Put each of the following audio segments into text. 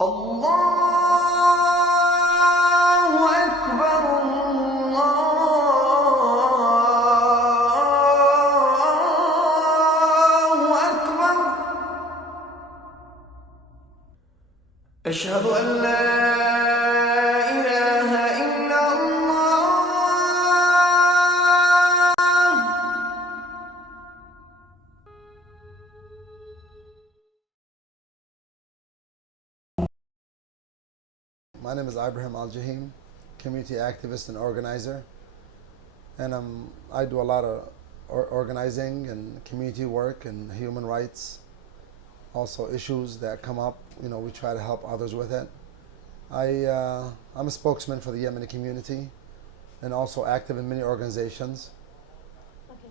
الله أكبر الله أكبر أشهد أن لا إله إلا الله My name is Ibrahim Ajahim, community activist and organizer, and I do a lot of organizing and community work and human rights, also issues that come up. We try to help others with it. I'm a spokesman for the Yemeni community and also active in many organizations. Okay.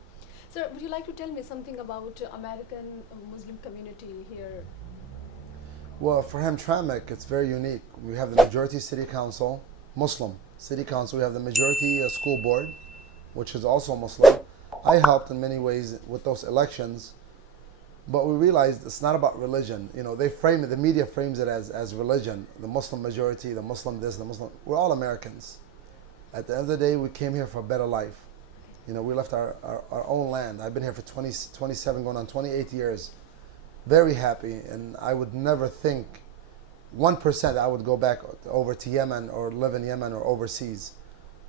Sir, would you like to tell me something about American Muslim community here? Well, for Hamtramck, it's very unique. We have the majority city council, Muslim city council. We have the majority school board, which is also Muslim. I helped in many ways with those elections, but we realized it's not about religion. They frame it, the media frames it as religion. The Muslim majority, the Muslim this, the Muslim. We're all Americans. At the end of the day, we came here for a better life. We left our own land. I've been here for 27, going on 28 years. Very happy, and I would never think 1% I would go back over to Yemen or live in Yemen or overseas.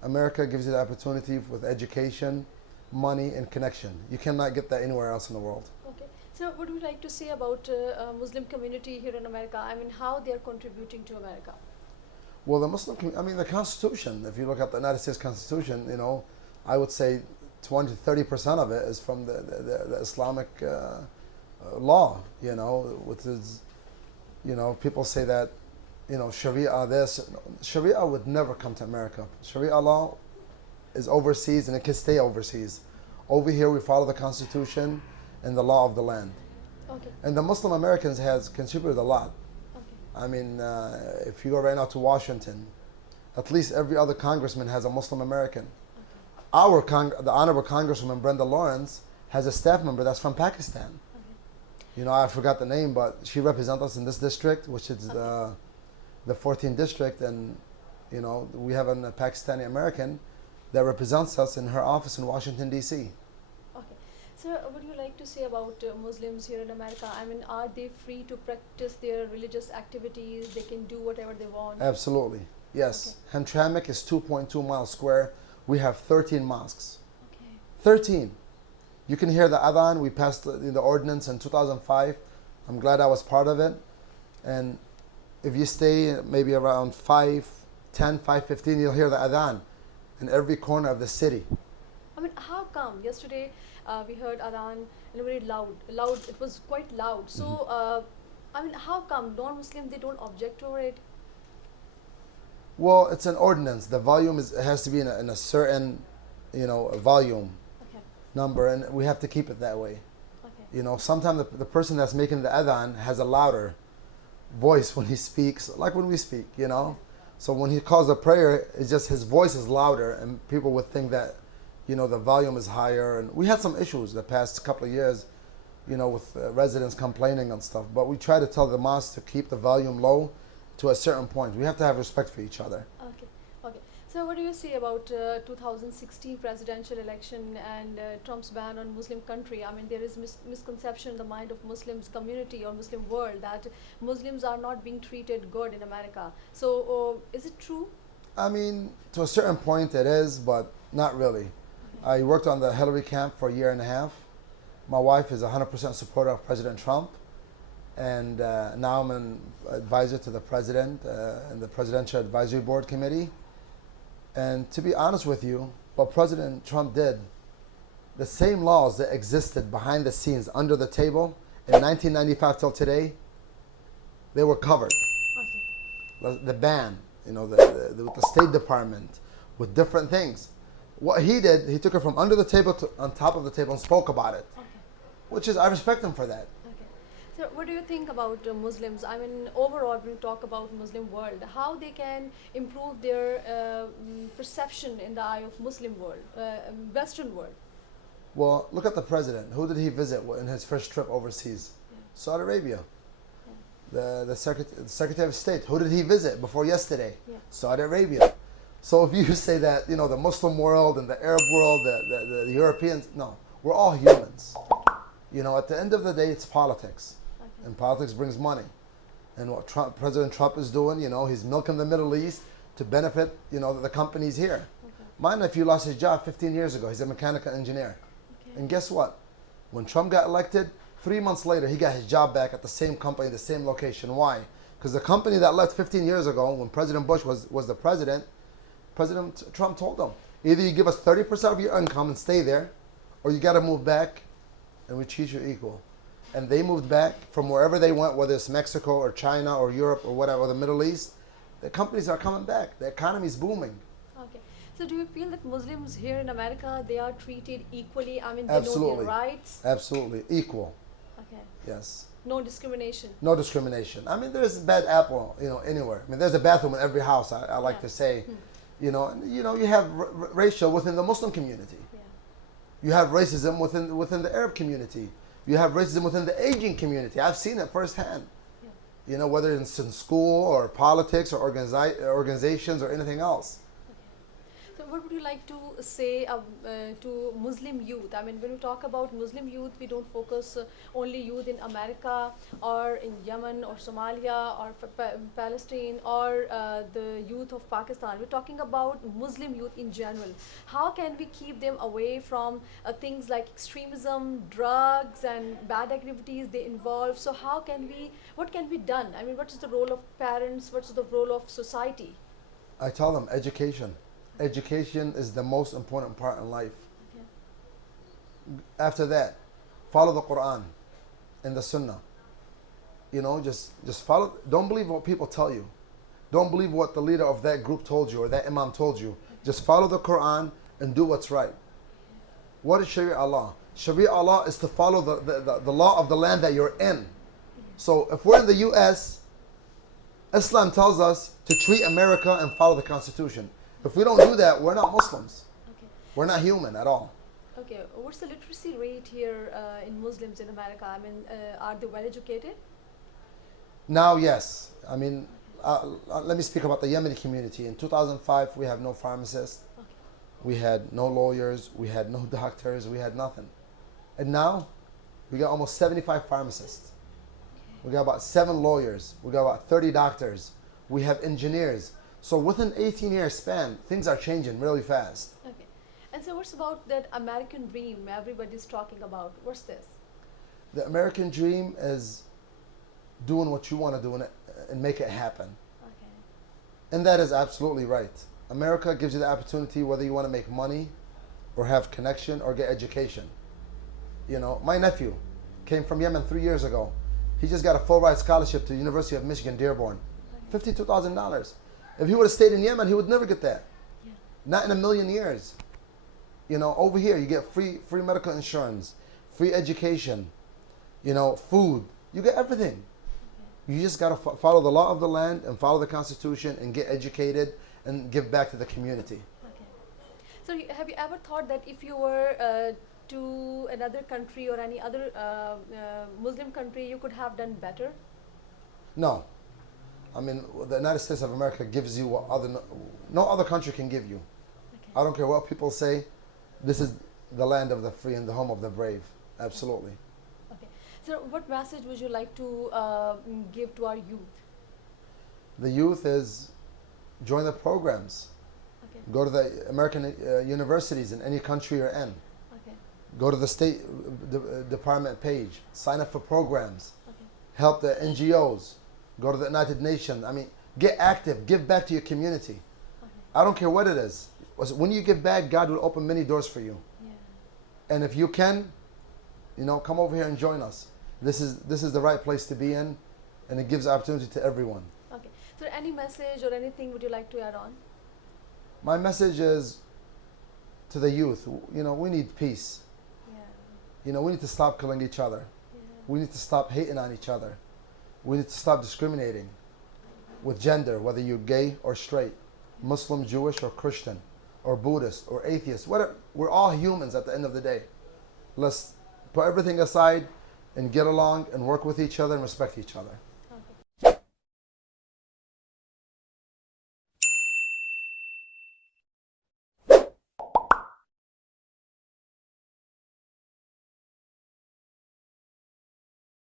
America gives you the opportunity with education, money, and connection. You cannot get that anywhere else in the world. Okay. So what would you like to say about Muslim community here in America? I mean, how they are contributing to America? Well, the Constitution, if you look at the United States Constitution, I would say 20 to 30% of it is from the Islamic law, which is, people say that, Sharia this. Sharia would never come to America. Sharia law is overseas and it can stay overseas. Over here we follow the Constitution and the law of the land. Okay. And the Muslim Americans has contributed a lot. Okay. If you go right now to Washington, at least every other congressman has a Muslim American. Okay. The Honorable Congresswoman Brenda Lawrence has a staff member that's from Pakistan. I forgot the name, but she represents us in this district, which is the 14th district, and we have a Pakistani American that represents us in her office in Washington D.C. Okay. Sir, what would you like to say about Muslims here in America? I mean, are they free to practice their religious activities? They can do whatever they want? Absolutely, yes. Okay. Hamtramck is 2.2 miles square. We have 13 mosques. Okay. 13. You can hear the adhan. We passed the ordinance in 2005. I'm glad I was part of it. And if you stay maybe around 5:10, 5:15, you'll hear the adhan in every corner of the city. I mean, how come? Yesterday we heard adhan and very loud. It was quite loud. So, how come non-Muslims, they don't object to it? Well, it's an ordinance. The volume it has to be in a certain, volume number, and we have to keep it that way. Okay. Sometimes the person that's making the adhan has a louder voice when he speaks, like when we speak, So when he calls a prayer, it's just his voice is louder, and people would think that, the volume is higher. And we had some issues the past couple of years, with residents complaining and stuff. But we try to tell the mosque to keep the volume low to a certain point. We have to have respect for each other. Okay. Okay. So what do you say about 2016 presidential election and Trump's ban on Muslim country? I mean, there is misconception in the mind of Muslims community or Muslim world that Muslims are not being treated good in America. So is it true? To a certain point it is, but not really. I worked on the Hillary camp for a year and a half. My wife is 100% supporter of President Trump. And now I'm an advisor to the president and the Presidential Advisory Board Committee. And to be honest with you, what President Trump did, the same laws that existed behind the scenes, under the table, in 1995 till today, they were covered. Okay. The ban, with the State Department, with different things. What he did, he took it from under the table to on top of the table and spoke about it, which is, I respect him for that. So what do you think about Muslims? I mean, overall, when we talk about Muslim world, how they can improve their perception in the eye of Muslim world, Western world? Well, look at the president. Who did he visit in his first trip overseas? Yeah. Saudi Arabia. the Secretary of State, who did he visit before yesterday? Yeah. Saudi Arabia. So if you say that, you know, the Muslim world and the Arab world, the Europeans, no, we're all humans. You know, at the end of the day, it's politics. Okay. And politics brings money. And what President Trump is doing, you know, he's milking the Middle East to benefit, you know, the companies here. Okay. My nephew lost his job 15 years ago. He's a mechanical engineer. Okay. And guess what? When Trump got elected, 3 months later, he got his job back at the same company, the same location. Why? Because the company that left 15 years ago, when President Bush was the president, President Trump told them, either you give us 30% of your income and stay there, or you got to move back and we treat you equal. And they moved back from wherever they went, whether it's Mexico or China or Europe or whatever, or the Middle East. The companies are coming back. The economy is booming. Okay. So do you feel that Muslims here in America, they are treated equally? I mean, they know Absolutely. their rights? Absolutely. Equal. Okay. Yes. No discrimination? No discrimination. I mean, there's bad apple, you know, anywhere. I mean, there's a bathroom in every house, I like Yeah. to say. You know, you have racial within the Muslim community. Yeah. You have racism within the Arab community. You have racism within the Asian community. I've seen it firsthand. Yeah. You know, whether it's in school or politics or organizations or anything else. So what would you like to say to Muslim youth? I mean, when we talk about Muslim youth, we don't focus only youth in America or in Yemen or Somalia or Palestine or the youth of Pakistan. We're talking about Muslim youth in general. How can we keep them away from things like extremism, drugs and bad activities they involve? So what can be done? I mean, what is the role of parents? What's the role of society? I tell them education. Education is the most important part in life. Okay. After that, follow the Quran and the Sunnah. You know, just follow. Don't believe what people tell you. Don't believe what the leader of that group told you or that imam told you. Just follow the Quran and do what's right. What is Sharia Allah? Sharia Allah is to follow the law of the land that you're in. So if we're in the U.S., Islam tells us to treat America and follow the Constitution. If we don't do that, we're not Muslims. Okay. We're not human at all. Okay. What's the literacy rate here in Muslims in America? I mean, are they well educated? Now, yes. I mean, let me speak about the Yemeni community. In 2005, we have no pharmacists. Okay. We had no lawyers. We had no doctors. We had nothing. And now, we got almost 75 pharmacists. We got about 7 lawyers. We got about 30 doctors. We have engineers. So within 18-year span, things are changing really fast. Okay. And so what's about that American dream everybody's talking about? What's this? The American dream is doing what you want to do and make it happen. Okay. And that is absolutely right. America gives you the opportunity whether you want to make money or have connection or get education. You know, my nephew came from Yemen 3 years ago. He just got a full ride scholarship to the University of Michigan, Dearborn. $52,000. If he would have stayed in Yemen, he would never get that. Yeah. Not in a million years. You know, over here you get free medical insurance, free education, you know, food. You get everything. Okay. You just got to follow the law of the land and follow the Constitution and get educated and give back to the community. Okay. So have you ever thought that if you were to another country or any other Muslim country, you could have done better? No. I mean, the United States of America gives you what no other country can give you. Okay. I don't care what people say. This is the land of the free and the home of the brave. Absolutely. Okay. So what message would you like to give to our youth? The youth is join the programs. Okay. Go to the American universities in any country you're in. Okay. Go to the State Department page. Sign up for programs. Okay. Help the NGOs. Go to the United Nations. I mean, get active. Give back to your community. Okay. I don't care what it is. When you give back, God will open many doors for you. Yeah. And if you can, you know, come over here and join us. This is the right place to be in, and it gives opportunity to everyone. Okay. So any message or anything would you like to add on? My message is to the youth, you know, we need peace. Yeah. You know, we need to stop killing each other. Yeah. We need to stop hating on each other. We need to stop discriminating with gender, whether you're gay or straight, Muslim, Jewish, or Christian, or Buddhist, or atheist. Whatever. We're all humans at the end of the day. Let's put everything aside and get along and work with each other and respect each other.